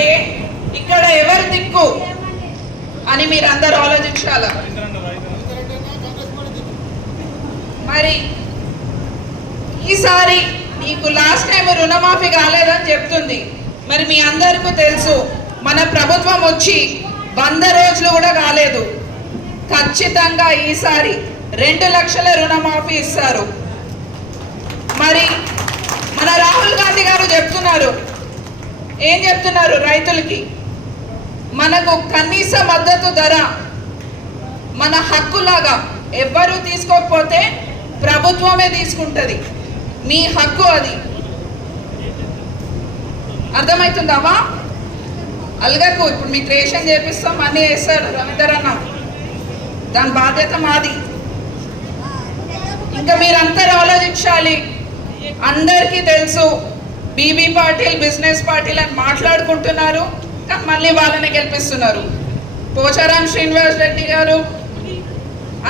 అంటే ఇక్కడ ఎవరు దిక్కు అని మీరు అందరు ఆలోచించాల? మరి ఈసారి నీకు లాస్ట్ టైం రుణమాఫీ కాలేదని చెప్తుంది. మరి మీ అందరికీ తెలుసు మన ప్రభుత్వం వచ్చి వంద రోజులు కూడా కాలేదు. ఖచ్చితంగా ఈసారి రెండు లక్షల రుణమాఫీ ఇస్తారు. మరి మన రాహుల్ గాంధీ గారు చెప్తున్నారు ఏం చెప్తున్నారు రైతులకి? మనకు కనీస మద్దతు ధర మన హక్కులాగా ఎవ్వరూ తీసుకోకపోతే ప్రభుత్వమే తీసుకుంటుంది. మీ హక్కు అది. అర్థమవుతుందామా అలగకు ఇప్పుడు మీకు రేషన్ చేపిస్తాం అన్నీ వేస్తారు రవీందర్ అన్న. దాని బాధ్యత మాది. ఇంకా మీరందరూ ఆలోచించాలి. అందరికీ తెలుసు బీబీ పాటిల్ బిజినెస్ పాటిల్ అని మాట్లాడుకుంటున్నారు కానీ మళ్ళీ వాళ్ళని గెలిపిస్తున్నారు. పోచారాం శ్రీనివాస్ రెడ్డి గారు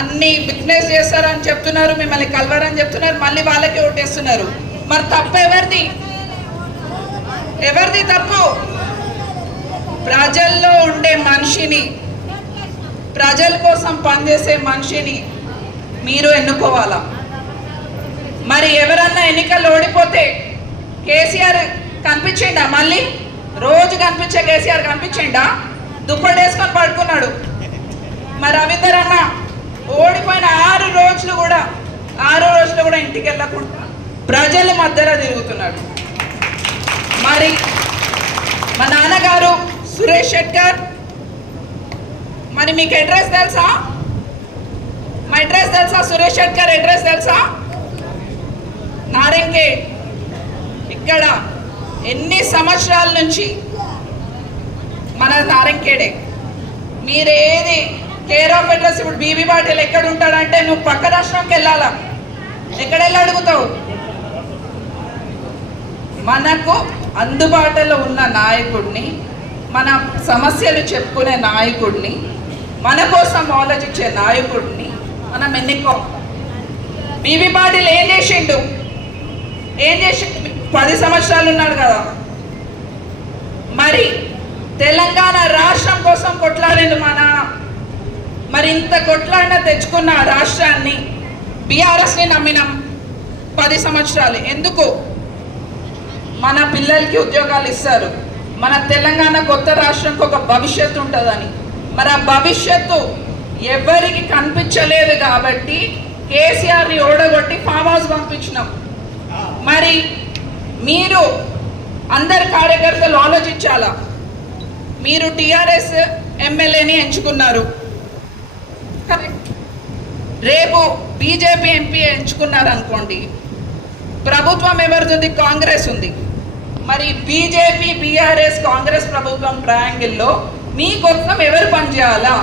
అన్ని బిజినెస్ చేస్తారని చెప్తున్నారు మిమ్మల్ని కలవరని చెప్తున్నారు మళ్ళీ వాళ్ళకి ఓటేస్తున్నారు. మరి తప్పు ఎవరిది? ఎవరిది తప్పు? ప్రజల్లో ఉండే మనిషిని ప్రజల కోసం పనిచేసే మనిషిని మీరు ఎన్నుకోవాలా? మరి ఎవరన్నా ఎన్నికలు ఓడిపోతే కేసీఆర్ కనిపించిండా? మళ్ళీ రోజు కనిపించే కేసీఆర్ కనిపించిండా? దుప్పటి వేసుకొని పడుకున్నాడు. మరి రవీందర్ అన్న ఓడిపోయిన ఆరు రోజులు కూడా ఆరు రోజులు కూడా ఇంటికి వెళ్ళకుండా ప్రజల మధ్యలో తిరుగుతున్నాడు. మరి మా నాన్నగారు సురేష్ శెట్కర్ మరి మీకు అడ్రస్ తెలుసా? మా అడ్రస్ తెలుసా? సురేష్ శెట్కర్ అడ్రస్ తెలుసా? నారెంకే ఇక్కడ ఎన్ని సంవత్సరాల నుంచి మన నారంకేడే మీరేది కేర్ ఆఫ్ అడ్రస్ ఇప్పుడు బీబీ పాటిల్ ఎక్కడ ఉంటాడంటే నువ్వు పక్క రాష్ట్రంకి వెళ్ళాలా? ఎక్కడ వెళ్ళి అడుగుతావు? మనకు అందుబాటులో ఉన్న నాయకుడిని మన సమస్యలు చెప్పుకునే నాయకుడిని మన కోసం ఆలోచించే నాయకుడిని మనం ఎన్నుకో బీబీ పాటిల్ ఏం చేసిండు? ఏం చేసిండు పది సంవత్సరాలు ఉన్నాడు కదా. మరి తెలంగాణ రాష్ట్రం కోసం కొట్లాడిండు మా నాన్న. మరి ఇంత కొట్లాడిన తెచ్చుకున్న రాష్ట్రాన్ని బీఆర్ఎస్ని నమ్మినాం పది సంవత్సరాలు. ఎందుకు? మన పిల్లలకి ఉద్యోగాలు ఇస్తారు. మన తెలంగాణ కొత్త రాష్ట్రంకి ఒక భవిష్యత్తు ఉంటుందని. మరి ఆ భవిష్యత్తు ఎవరికి కనిపించలేదు కాబట్టి కేసీఆర్ని ఓడగొట్టి ఫామ్ హౌస్ పంపించినాం. మరి మీరు అందరు కార్యకర్తలు ఆలోచించాలా? మీరు టిఆర్ఎస్ ఎమ్మెల్యేని ఎంచుకున్నారు. రేపు బీజేపీ ఎంపీ ఎంచుకున్నారు అనుకోండి ప్రభుత్వం ఎవరిది? కాంగ్రెస్ ఉంది. మరి బీజేపీ బీఆర్ఎస్ కాంగ్రెస్ ప్రభుత్వం ట్రయాంగిల్లో మీకోసం ఎవరు పనిచేయాలా?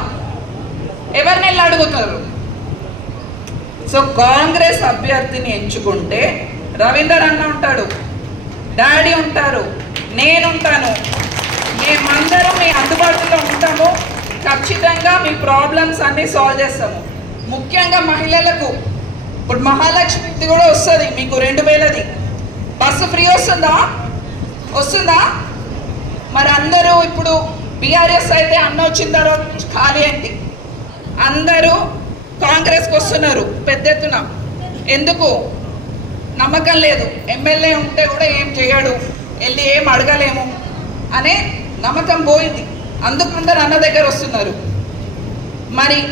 ఎవరిని వెళ్ళి అడుగుతారు? సో కాంగ్రెస్ అభ్యర్థిని ఎంచుకుంటే రవీందర్ అన్న ఉంటాడు. డాడీ ఉంటారు. నేనుంటాను. మేమందరం మీ అందుబాటులో ఉంటాము. ఖచ్చితంగా మీ ప్రాబ్లమ్స్ అన్నీ సాల్వ్ చేస్తాము. ముఖ్యంగా మహిళలకు. ఇప్పుడు మహాలక్ష్మిది కూడా వస్తుంది మీకు రెండు వేలది. బస్సు ఫ్రీ వస్తుందా? వస్తుందా? మరి అందరూ ఇప్పుడు బీఆర్ఎస్ అయితే అన్న వచ్చిన తర్వాత ఖాళీ ఏంటి? అందరూ కాంగ్రెస్కి వస్తున్నారు పెద్ద ఎత్తున. ఎందుకు? నమ్మకం లేదు. ఎమ్మెల్యే ఉంటే కూడా ఏం చేయడు. వెళ్ళి ఏం అడగలేము అనే నమ్మకం పోయింది. అందుకుందరు అన్న దగ్గర వస్తున్నారు. మరి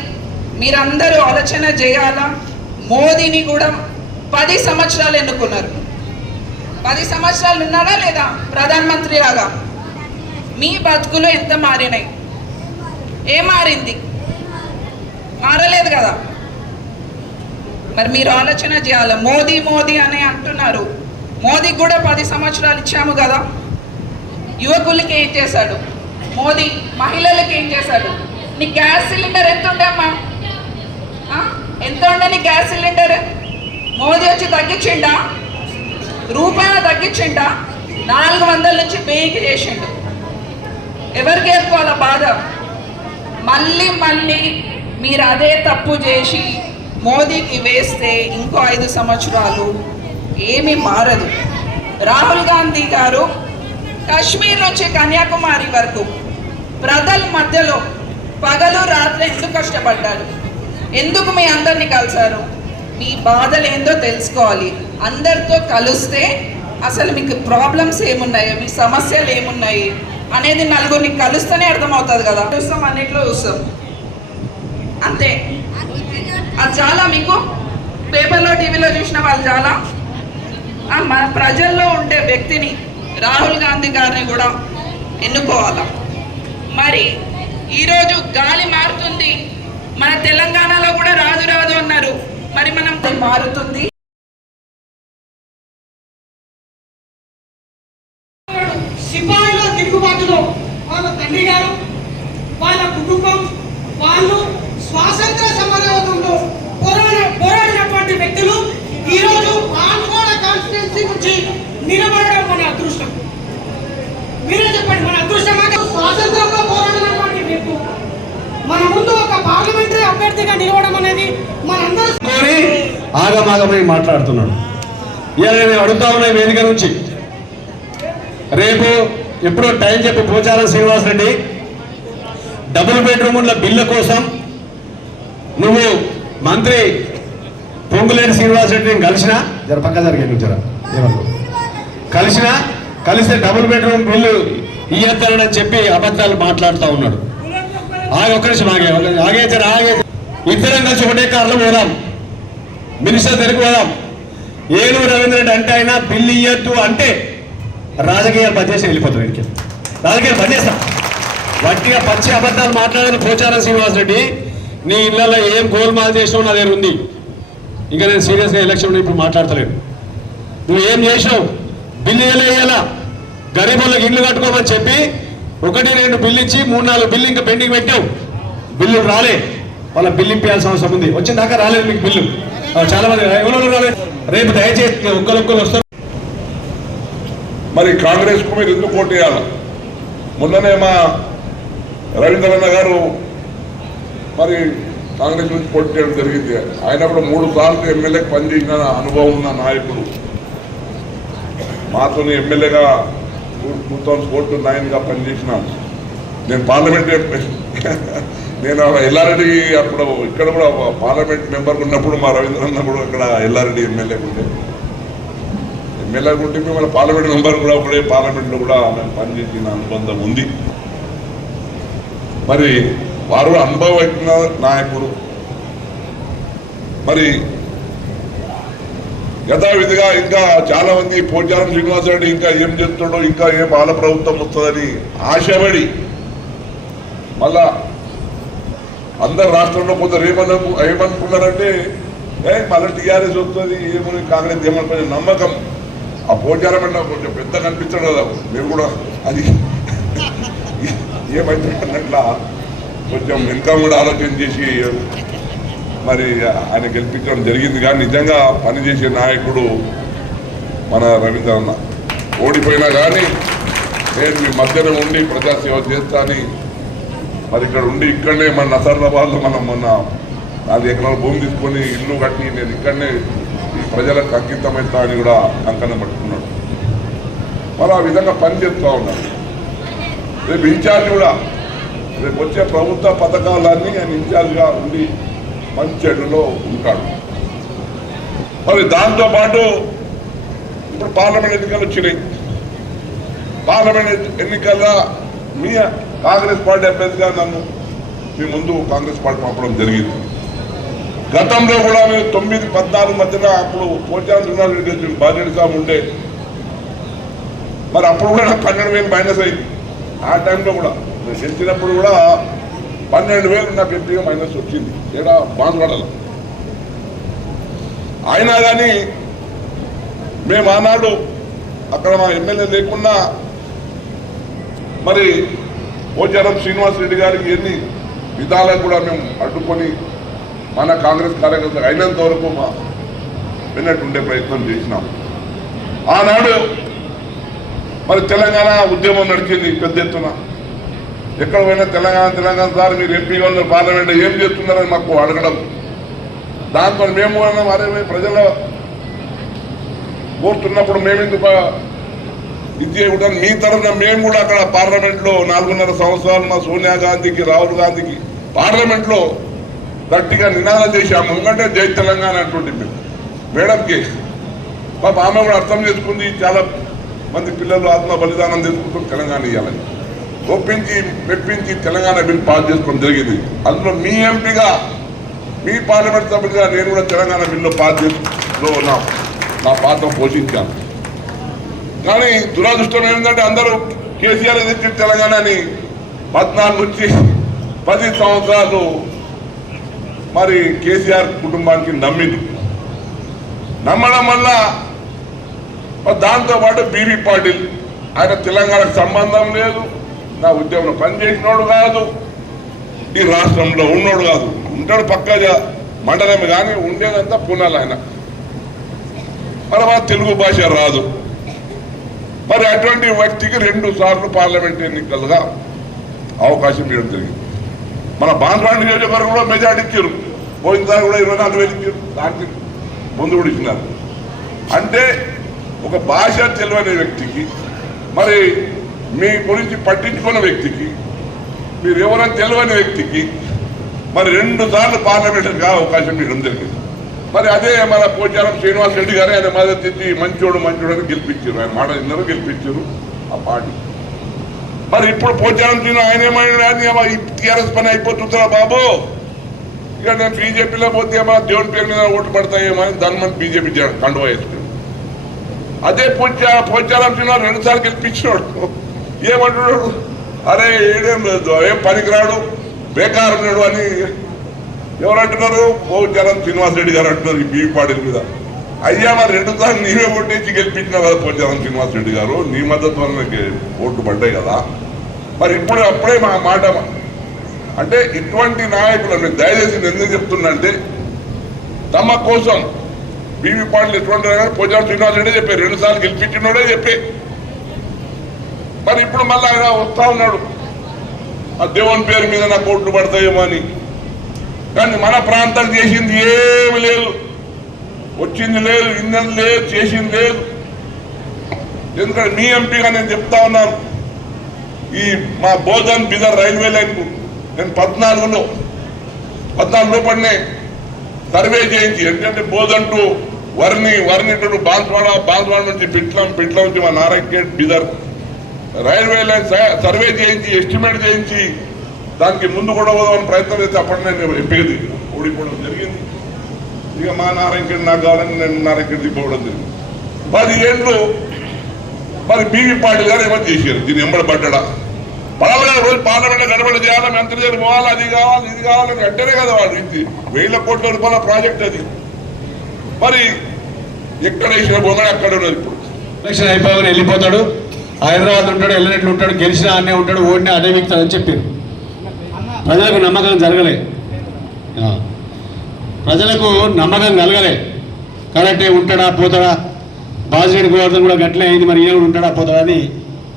మీరందరూ ఆలోచన చేయాలా? మోదీని కూడా పది సంవత్సరాలు ఎన్నుకున్నారు. పది సంవత్సరాలు ఉన్నాడా లేదా? ప్రధానమంత్రి లాగా. మీ బతుకులు ఎంత మారినాయి? ఏం మారింది? మారలేదు కదా. మరి మీరు ఆలోచన చేయాలి? మోదీ మోదీ అని అంటున్నారు. మోదీకి కూడా పది సంవత్సరాలు ఇచ్చాము కదా. యువకులకి ఏం చేశాడు? మోదీ మహిళలకి ఏం చేశాడు? నీ గ్యాస్ సిలిండర్ ఎంత ఉండే అమ్మా? ఎంత ఉండే నీ గ్యాస్ సిలిండర్? మోదీ వచ్చి తగ్గించిండా? రూపాయలు తగ్గించిండా? నాలుగు వందల నుంచి వెయ్యికి చేసిండు. ఎవరికి చెప్పుకోవాల బాధ? మళ్ళీ మళ్ళీ మీరు అదే తప్పు చేసి మోదీకి వేస్తే ఇంకో ఐదు సంవత్సరాలు ఏమీ మారదు. రాహుల్ గాంధీ గారు కాశ్మీర్ నుంచి కన్యాకుమారి వరకు ప్రజల మధ్యలో పగలు రాత్రి ఎందుకు కష్టపడ్డారు? ఎందుకు మీ అందరిని కలిసారు మీ బాధలు ఏందో తెలుసుకోవాలి. అందరితో కలిస్తే అసలు మీకు ప్రాబ్లమ్స్ ఏమున్నాయి? మీ సమస్యలు ఏమున్నాయి? అనేది నలుగురిని కలుస్తేనే అర్థమవుతుంది కదా? చూస్తాం అన్నిట్లో చూస్తాం. అంతే. అది చాలా మీకు పేపర్లో టీవీలో చూసిన వాళ్ళు చాలా. ఆ మన ప్రజల్లో ఉండే వ్యక్తిని రాహుల్ గాంధీ గారిని కూడా ఎన్నుకోవాలా. మరి ఈరోజు గాలి మారుతుంది. మన తెలంగాణలో కూడా రాదు రాదు అన్నారు. మరి మనం మారుతుంది సిపాయిల తిరుగుబాటులో వాళ్ళ తండ్రి గారు వాళ్ళ కుటుంబం వాళ్ళు స్వాతంత్ర సమరయోధంలో పోరాడ పోరాడినటువంటి వ్యక్తులు ఈరోజు ఆంధ్రోడ కాన్స్టిట్యున్సీ నుంచి నిలబడడం మన అదృష్టం మీరే చెప్పండి మన అదృష్టమా స్వాతంత్రంలో పోరాడినటువంటి వ్యక్తి మన ముందు ఒక పార్లమెంటరీ అభ్యర్థిగా నిలవడం అనేది మనందరూ అని ఆగమాగమని మాట్లాడుతున్నాడు ఇవాళ నేను అడుగుతా ఉన్నా వేదిక నుంచి. రేపు ఎప్పుడో టైం చెప్పి పోచారం శ్రీనివాస్ రెడ్డి డబుల్ బెడ్రూముల బిల్లు కోసం నువ్వు మంత్రి పొంగులేని శ్రీనివాస్ రెడ్డిని కలిసినా? జర పక్క జరిగే జర. ఏమన్నా కలిసినా? కలిస్తే డబుల్ బెడ్రూమ్ బిల్లు ఇయ్యొద్దానని చెప్పి అబద్ధాలు మాట్లాడుతూ ఉన్నాడు. ఆగే ఒక్క నిమిషం ఆగే ఆగే జర ఆగే ఇద్దరం కలిసి ఒకటే కారులో పోదాం. మినిస్టర్ దగ్గరికి పోదాం. ఏలూరు రవీంద్ర రెడ్డి అంటే ఆయన బిల్లు ఇయ్యద్దు అంటే రాజకీయాలు బంద్ చేసి వెళ్ళిపోతాం ఇంటికి రాజకీయాలు బంద్ చేస్తాం. వట్టిగా పచ్చి అబద్ధాలు మాట్లాడిన పోచారం శ్రీనివాస్ రెడ్డి. నీ ఇళ్ళలో ఏం గోల్మాల్ చేసినావు నా దగ్గర ఉంది. ఇంకా నేను సీరియస్గా ఎలక్షన్ ఇప్పుడు మాట్లాడతలేను నువ్వు ఏం చేసినావు? బిల్లు వేయాలా గరీబులకు ఇల్లు కట్టుకోమని చెప్పి ఒకటి రెండు బిల్లు ఇచ్చి మూడు నాలుగు బిల్లు ఇంకా పెండింగ్ పెట్టావు. బిల్లు రాలే. వాళ్ళ బిల్లు ఇప్పించాల్సిన అవసరం ఉంది. వచ్చిన దాకా రాలేదు మీకు బిల్లు. చాలా మంది ఎవరెవరు రేపు దయచేసి ఒక్కరొక్కరు వస్తారు. మరి కాంగ్రెస్కు మీరు ఎందుకు ఓటు వేయాలి? మొన్ననే మా రవీంద్రన్న గారు మరి కాంగ్రెస్ నుంచి పోటీ చేయడం జరిగింది. ఆయన కూడా మూడు సార్లు ఎమ్మెల్యేకి పనిచేసిన అనుభవం ఉన్న నాయకుడు. మాతో ఎమ్మెల్యేగా టూ థౌజండ్ ఫోర్ టు నైన్గా పనిచేసిన. నేను పార్లమెంట్ నేను ఎల్లారెడ్డి అప్పుడు ఇక్కడ కూడా పార్లమెంట్ మెంబర్ ఉన్నప్పుడు మా రవీంద్రన్న కూడా ఇక్కడ ఎల్లారెడ్డి ఎమ్మెల్యే ఉండే. ఎమ్మెల్యే ఉంటే మన పార్లమెంట్ మెంబర్ కూడా ఒకడే పార్లమెంట్లో కూడా మేము పనిచేసిన అనుబంధం ఉంది. మరి వారు అనుభవజ్ఞ నాయకుడు మరి యథావిధిగా ఇంకా చాలా మంది పోచారం శ్రీనివాసరెడ్డి ఇంకా ఏం చెప్తాడో ఇంకా ఏం బాల ప్రభుత్వం వస్తుందని ఆశపడి మళ్ళా అందరు రాష్ట్రంలో కొందరు ఏమన్నా ఏమనుకున్నారంటే ఏ మళ్ళీ టీఆర్ఎస్ వస్తుంది ఏమని కాంగ్రెస్ ఏమనుకునే నమ్మకం. ఆ పోచారం అంటే కొంచెం పెద్ద కనిపించడం కదా మీరు కూడా అది ఏమైతే అట్లా కొంచెం ఇంకా కూడా ఆలోచన చేసి మరి ఆయన గెలిపించడం జరిగింది. కానీ నిజంగా పనిచేసే నాయకుడు మన రవీంద్ర అన్న. ఓడిపోయినా కానీ నేను మీ మధ్యలో ఉండి ప్రజాసేవ చేస్తా అని మరి ఇక్కడ ఉండి ఇక్కడనే మన నసరాబాద్లో మనం మొన్న నాలుగు ఎకరాల భూమి తీసుకొని ఇల్లు కట్టి నేను ఇక్కడనే ఈ ప్రజలకు అంకితమవుతా అని కూడా కంకణం పట్టుకున్నాడు. మరి ఆ విధంగా పని చేస్తూ ఉన్నాడు. రేపు ఇన్ఛార్జ్ కూడా రేపు వచ్చే ప్రభుత్వ పథకాలన్నీ ఆయన ఇన్ఛార్జ్గా ఉండి మంచి చెడులో ఉంటాడు. మరి దాంతోపాటు ఇప్పుడు పార్లమెంట్ ఎన్నికలు వచ్చినాయి. పార్లమెంట్ ఎన్నికల్లో మీ కాంగ్రెస్ పార్టీ అభ్యర్థిగా నన్ను మీ ముందు కాంగ్రెస్ పార్టీ పంపడం జరిగింది. గతంలో కూడా మేము తొమ్మిది పద్నాలుగు మధ్యన అప్పుడు పోచారు బాధ్యత సాబ్ ఉండే. మరి అప్పుడు కూడా నాకు పన్నెండు వేలు మైనస్ అయింది. ఆ టైంలో కూడా నేను గెలిచినప్పుడు కూడా పన్నెండు వేలు నాకు ఎంపీగా మైనస్ వచ్చింది. ఏడా బాన్గడలో అయినా కానీ మేము ఆనాడు అక్కడ మా ఎమ్మెల్యే లేకున్నా మరి పోచారం శ్రీనివాస్ రెడ్డి గారికి ఎన్ని విధాలకు కూడా మేము అడ్డుకొని మన కాంగ్రెస్ కార్యకర్తలు అయినంత వరకు మా విన్నట్టుండే ప్రయత్నం చేసినాం. ఆనాడు మరి తెలంగాణ ఉద్యమం నడిచింది పెద్ద ఎత్తున. ఎక్కడ పోయినా తెలంగాణ తెలంగాణ సార్ మీరు ఎంపీగా ఉన్నారు పార్లమెంట్ ఏం చేస్తున్నారని మాకు అడగడం. దాంతో మేము అన్న అరే ప్రజల కోరుతున్నప్పుడు మేమెందుకు ఇది చేయకుండా మీ తరఫున మేము కూడా అక్కడ పార్లమెంట్లో నాలుగున్నర సంవత్సరాలు మా సోనియా గాంధీకి రాహుల్ గాంధీకి పార్లమెంట్లో గట్టిగా నినాదం చేశాము. ఎందుకంటే జై తెలంగాణ అంటుండే మేము. మేడంకి పాప ఆమె కూడా అర్థం చేసుకుంది చాలా మంది పిల్లలు ఆత్మ బలిదానం చేసుకుంటూ తెలంగాణ ఇవ్వాలని ఒప్పించి మెప్పించి తెలంగాణ బిల్ పాస్ చేసుకోవడం జరిగింది. అందులో మీ ఎంపీగా మీ పార్లమెంట్ సభ్యుడిగా నేను కూడా తెలంగాణ బిల్లు పాస్ చేసుకో నా నా పాత్ర పోషించాను. కానీ దురదృష్టం ఏంటంటే అందరూ కేసీఆర్ తెచ్చి తెలంగాణని పద్నాలుగు నుంచి పది సంవత్సరాలు మరి కేసీఆర్ కుటుంబానికి నమ్మింది. నమ్మడం వల్ల దాంతోపాటు దాంతో పాటు బీబీ పాటిల్ ఆయన తెలంగాణకు సంబంధం లేదు నా ఉద్యమంలో పనిచేసినోడు కాదు ఈ రాష్ట్రంలో ఉన్నోడు కాదు. ఉంటాడు పక్కగా మండలం కానీ ఉండేదంతా పునాలు ఆయన. మరి తెలుగు భాష రాదు. మరి అటువంటి వ్యక్తికి రెండు సార్లు పార్లమెంట్ ఎన్నికలుగా అవకాశం ఇవ్వడం జరిగింది. మన బాన్స్వాడ నియోజకవర్గంలో మెజార్టీ ఇచ్చారు. పోయినసారి కూడా ఇరవై నాలుగు వేలు ఇచ్చారు. దానికి ముందు కూడా ఇచ్చినారు. అంటే ఒక భాష తెలియని వ్యక్తికి మరి మీ గురించి పట్టించుకున్న వ్యక్తికి మీరు ఎవరైనా తెలియని వ్యక్తికి మరి రెండు సార్లు పార్లమెంటరీగా అవకాశం ఇవ్వడం జరిగింది. మరి అదే మన పోచారం శ్రీనివాస్ రెడ్డి గారే ఆయన మద్దతు ఇచ్చి మంచోడు మంచోడు అని గెలిపించారు. ఆయన మాట విన్నారు గెలిపించారు ఆ పార్టీ. మరి ఇప్పుడు పోచారం శ్రీనివాస్ ఆయన ఏమైనా టీఆర్ఎస్ పని అయిపోతుందా బాబు. ఇక నేను బీజేపీలో పోతే ఏమో దేవుని పేరు మీద ఓటు పడతాయేమో అని దాని మన బీజేపీ కండువా వేసుకుని అదే పోచా పోచారం శ్రీనివాస్ రెండుసార్లు గెలిపించినాడు. ఏమంటున్నాడు? అరే ఏడేం లేదు ఏం పనికిరాడు? బేకారున్నాడు అని ఎవరు అంటున్నారు పోచారం శ్రీనివాస్ రెడ్డి గారు అంటున్నారు ఈ బీవీ పాటిల్ మీద. అయ్యా మరి రెండు సార్లు నీవే ఓటేసి గెలిపించిన కదా పోచారం శ్రీనివాస్ రెడ్డి గారు. నీ మద్దతు ఓట్లు పడ్డాయి కదా. మరి ఇప్పుడు అప్పుడే మా మాట అంటే ఇటువంటి నాయకులను దయచేసి నేను ఎందుకు చెప్తున్నా అంటే తమ కోసం బీవీ పాటలు ఎటువంటి పోచారం శ్రీనివాసరెడ్డి చెప్పారు చెప్పే రెండు సార్లు గెలిపించినోడే చెప్పే. మరి ఇప్పుడు మళ్ళీ వస్తా ఉన్నాడు. ఆ దేవుని పేరు మీద నాకు ఓట్లు పడతాయేమో అని. కానీ మన ప్రాంతం చేసింది ఏమి లేదు. వచ్చింది లేదు ఇంధనం లేదు చేసింది లేదు. ఎందుకంటే మీ ఎంపీగా నేను చెప్తా ఉన్నాను. ఈ మా బోధన్ బిదర్ రైల్వే లైన్ నేను పద్నాలుగులో పద్నాలుగు లోపలనే సర్వే చేయించి ఎందుకంటే బోధన్ టు వర్ని వర్ణి టు బాన్స్వాడ బాన్స్వాడ నుంచి పిట్లం పిట్లం నుంచి మా Narayankhed Bidar railway line survey చేయించి ఎస్టిమేట్ చేయించి దానికి ముందు కూడా పోదామని ప్రయత్నం చేస్తే అప్పటి నేను ఎంపిక ఓడిపోవడం జరిగింది. ఇక మా నారాయణకి నాకు కావాలని నేను నారాయణకి దిగిపోవడం జరిగింది. పది ఏళ్ళు మరి బీవీ పాటిల్ గారు ఏమని చేశారు? దీన్ని ఎంబడి పడ్డా పడవగా రోజు పార్లమెంట్ కనబడి చేయాలి మంత్రి గారు పోవాలి అది కావాలి ఇది కావాలని అంటేనే కదా వాళ్ళు ఇది వేల కోట్ల రూపాయల ప్రాజెక్ట్ అది. మరి ఎక్కడ వేసిన బొమ్మని అక్కడ ఉన్నది ఇప్పుడు. ఎలక్షన్ అయిపోగానే వెళ్ళిపోతాడు. హైదరాబాద్ ఉంటాడు వెళ్ళినట్లు ఉంటాడు గెలిచిన అన్నే ఉంటాడు ఓడినా అదే వ్యక్తి అని చెప్పారు. ప్రజలకు నమ్మకం జరగలే. ప్రజలకు నమ్మకం కలగలే. కరెక్టే ఉంటాడా పోతాడా? బాజిరెడ్డి గోవర్ధన్ కూడా గట్లే అయింది మరి ఈయన ఉంటాడా పోతాడా అని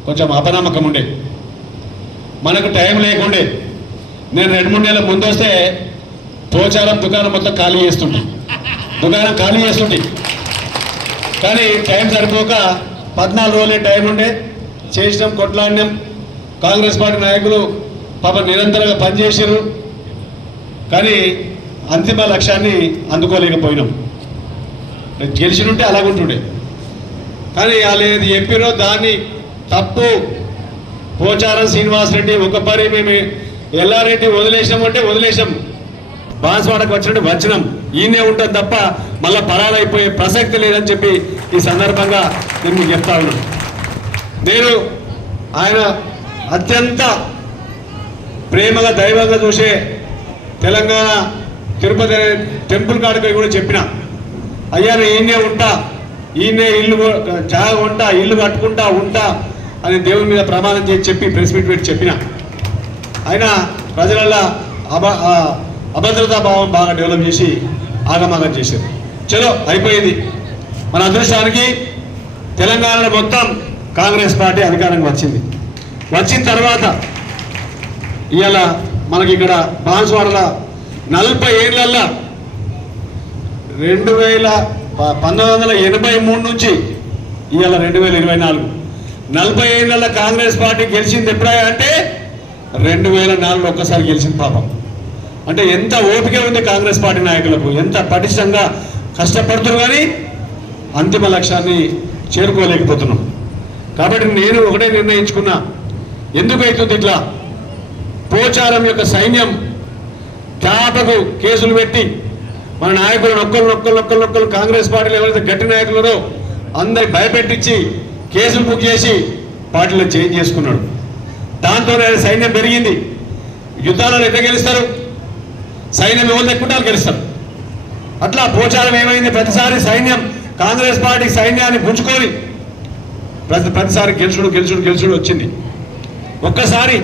కొంచెం అపనమ్మకం ఉండే. మనకు టైం లేకుండే. నేను రెండు మూడు నెలల ముందు వస్తే పోచారం దుకాణం మొత్తం ఖాళీ చేస్తుండే. దుకాణం ఖాళీ చేస్తుండే. కానీ టైం సరిపోక పద్నాలుగు రోజులే టైం ఉండే. చేసినాం కొట్లాడినాం. కాంగ్రెస్ పార్టీ నాయకులు పాప నిరంతరంగా పనిచేసారు కానీ అంతిమ లక్ష్యాన్ని అందుకోలేకపోయినాం. గెలిచినుంటే అలాగుంటుండే. కానీ వాళ్ళు ఏది చెప్పినో దాన్ని తప్పు. పోచారం శ్రీనివాస్ రెడ్డి ఒక పరి మేము ఎల్లారెడ్డి వదిలేసామంటే వదిలేసాం బాన్స్వాడకు వచ్చినట్టు వచ్చినాం. ఈయనే ఉంటుంది తప్ప మళ్ళా పరాలైపోయే ప్రసక్తి లేదని చెప్పి ఈ సందర్భంగా నేను మీకు చెప్తా ఉన్నాను. నేను ఆయన అత్యంత ప్రేమగా దైవంగా చూసే తెలంగాణ తిరుపతి టెంపుల్ కాడికి కూడా చెప్పిన. అయ్యా నేను ఈయనే ఉంటా ఈయనే ఇల్లు కొ- ఉంటా ఇల్లు కట్టుకుంటా ఉంటా అని దేవుని మీద ప్రమాణం చేసి చెప్పి ప్రెస్ మీట్ పెట్టి చెప్పిన. ఆయన ప్రజలల్లో అభ అభద్రతా భావం బాగా డెవలప్ చేసి ఆగమాగం చేశారు. చలో అయిపోయింది. మన అదృష్టానికి తెలంగాణలో మొత్తం కాంగ్రెస్ పార్టీ అధికారంగా వచ్చింది. వచ్చిన తర్వాత ఇవాళ మనకి ఇక్కడ బాన్స్వాడల నలభై ఏళ్ళల్లో రెండు వేల ప- పంతొమ్మిది వందల ఎనభై మూడు నుంచి ఇవాళ రెండు వేల ఇరవై నాలుగు. నలభై ఏళ్ళ కాంగ్రెస్ పార్టీ గెలిచింది ఎప్పుడా అంటే రెండు వేల నాలుగులో ఒక్కసారి గెలిచింది పాపం. అంటే ఎంత ఓపిక ఉంది కాంగ్రెస్ పార్టీ నాయకులకు ఎంత పటిష్టంగా కష్టపడుతున్నారు కానీ అంతిమ లక్ష్యాన్ని చేరుకోలేకపోతున్నాం. కాబట్టి నేను ఒకటే నిర్ణయించుకున్నా. ఎందుకు అవుతుంది ఇట్లా? పోచారం యొక్క సైన్యం తాపకు కేసులు పెట్టి మన నాయకులను ఒక్కరు ఒక్కరు ఒక్కరు ఒక్కరు కాంగ్రెస్ పార్టీలో ఎవరైతే గట్టి నాయకులరో అందరి భయపెట్టించి కేసులు బుక్ చేసి పార్టీలో చేంజ్ చేసుకున్నాడు. దాంతో సైన్యం పెరిగింది. యుద్ధాలను ఎట్లా గెలుస్తారు? సైన్యం ఎవరు ఎక్కుంటారు గెలుస్తారు. అట్లా పోచారం ఏమైంది? ప్రతిసారి సైన్యం కాంగ్రెస్ పార్టీ సైన్యాన్ని పుంజుకొని ప్రతి ప్రతిసారి గెలుచుడు గెలుచుడు గెలుచుడు వచ్చింది. ఒక్కసారి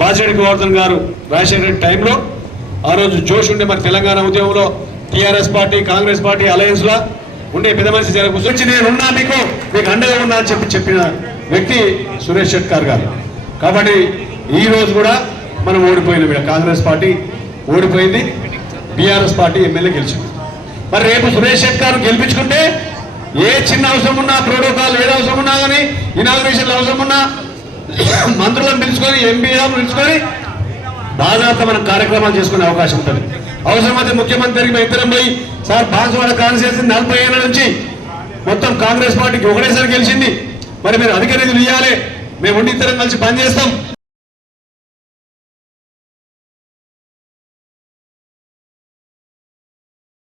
బాజిరెడ్డి గోవర్ధన్ గారు రాజశేఖర రెడ్డి టైంలో. ఆ రోజు జోష్ ఉండే మరి తెలంగాణ ఉద్యమంలో టీఆర్ఎస్ పార్టీ కాంగ్రెస్ పార్టీ అలయన్స్లా ఉండే పెద్ద మనిషి జర కూర్చొచ్చి నేను ఉన్నా మీకు మీకు అండగా ఉన్నా అని చెప్పి చెప్పిన వ్యక్తి సురేష్ షెట్కార్ గారు కాబట్టి ఈ రోజు కూడా మనం ఓడిపోయిన వీళ్ళ కాంగ్రెస్ పార్టీ ఓడిపోయింది బీఆర్ఎస్ పార్టీ ఎమ్మెల్యే గెలిచింది. మరి రేపు సురేష్ షెట్కార్ గెలిపించుకుంటే ఏ చిన్న అవసరం ఉన్నా ప్రోటోకాల్ ఏది అవసరం ఉన్నా కానీ ఇనాగ్రేషన్ అవసరం ఉన్నా మంత్రులను పిలుచుకొని ఎంపీలను పిలుచుకొని దాదాపు మనం కార్యక్రమాలు చేసుకునే అవకాశం ఉంటుంది. అవసరమైతే ముఖ్యమంత్రికి మేము ఇద్దరం పోయి సార్ బాన్సువాడ కాన్స్టిట్యూన్సీ నలభై ఏళ్ళ నుంచి మొత్తం కాంగ్రెస్ పార్టీకి ఒకటేసారి గెలిచింది. మరి మీరు అధిక నిధులు ఇవ్వాలి మేము ఉండి ఇద్దరం కలిసి పనిచేస్తాం.